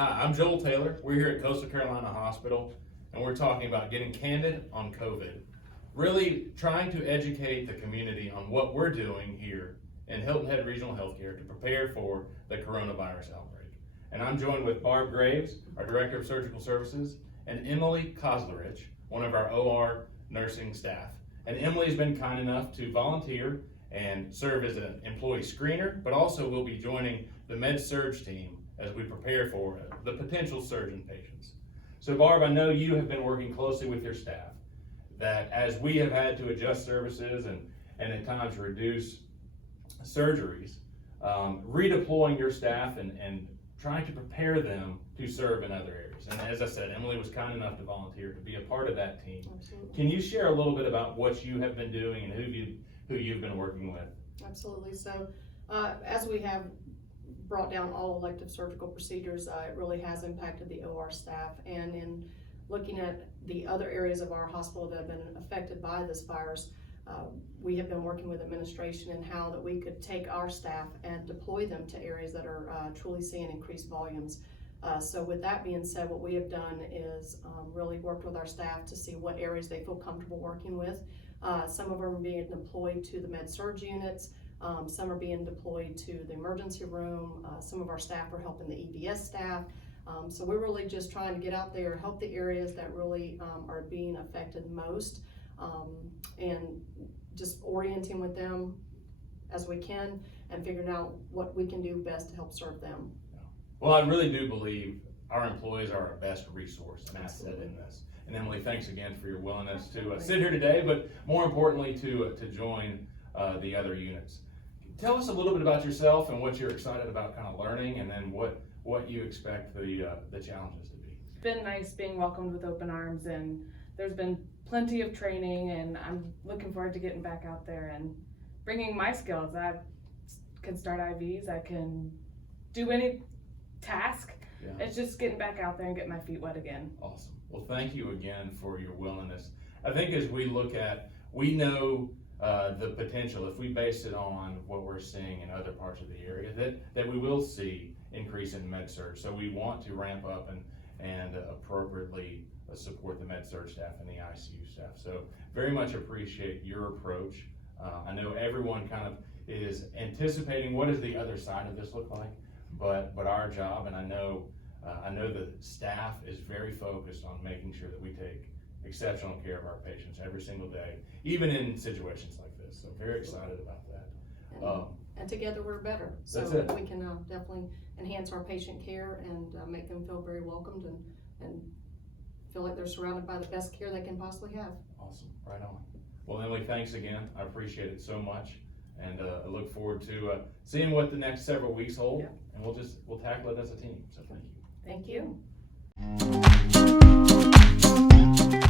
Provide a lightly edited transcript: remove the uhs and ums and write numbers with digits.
Hi, I'm Joel Taylor. We're here at Coastal Carolina Hospital, and we're talking about getting candid on COVID. Really trying to educate the community on what we're doing here in Hilton Head Regional Healthcare to prepare for the coronavirus outbreak. And I'm joined with Barb Graves, our Director of Surgical Services, and Emily Kozlerich, one of our OR nursing staff. And Emily's been kind enough to volunteer and serve as an employee screener, but also will be joining the Med-Surg team as we prepare for the potential surgeon patients. So Barb, I know you have been working closely with your staff, that as we have had to adjust services and at times reduce surgeries, redeploying your staff and trying to prepare them to serve in other areas. And as I said, Emily was kind enough to volunteer to be a part of that team. Absolutely. Can you share a little bit about what you have been doing and who you've been working with? Absolutely. So as we have brought down all elective surgical procedures, it really has impacted the OR staff. And in looking at the other areas of our hospital that have been affected by this virus, we have been working with administration and how that we could take our staff and deploy them to areas that are truly seeing increased volumes. So with that being said, what we have done is really worked with our staff to see what areas they feel comfortable working with. Some of them are being deployed to the Med-Surg units. Some are being deployed to the emergency room. Some of our staff are helping the EVS staff. So we're really just trying to get out there, help the areas that really are being affected most, and just orienting with them as we can and figuring out what we can do best to help serve them. Well, I really do believe our employees are our best resource and asset Absolutely. in this. And Emily, thanks again for your willingness to sit here today, but more importantly to join the other units. Tell us a little bit about yourself and what you're excited about kind of learning, and then what you expect the challenges to be. It's been nice being welcomed with open arms, and there's been plenty of training, and I'm looking forward to getting back out there and bringing my skills. I can start IVs, I can do any task. Yeah. It's just getting back out there and getting my feet wet again. Awesome. Well, thank you again for your willingness. I think as we look at, we know the potential, if we base it on what we're seeing in other parts of the area, that we will see increase in Med-Surg. So we want to ramp up and appropriately support the Med-Surg staff and the ICU staff. So very much appreciate your approach. I know everyone kind of is anticipating what does the other side of this look like, but our job, and I know the staff is very focused on making sure that we take exceptional care of our patients every single day, even in situations like this. So very excited about that. And together we're better. So That's it. we can definitely enhance our patient care and make them feel very welcomed and feel like they're surrounded by the best care they can possibly have. Awesome, right on. Well, Emily, thanks again. I appreciate it so much, and I look forward to seeing what the next several weeks hold. Yeah. And we'll tackle it as a team. So thank you. Thank you.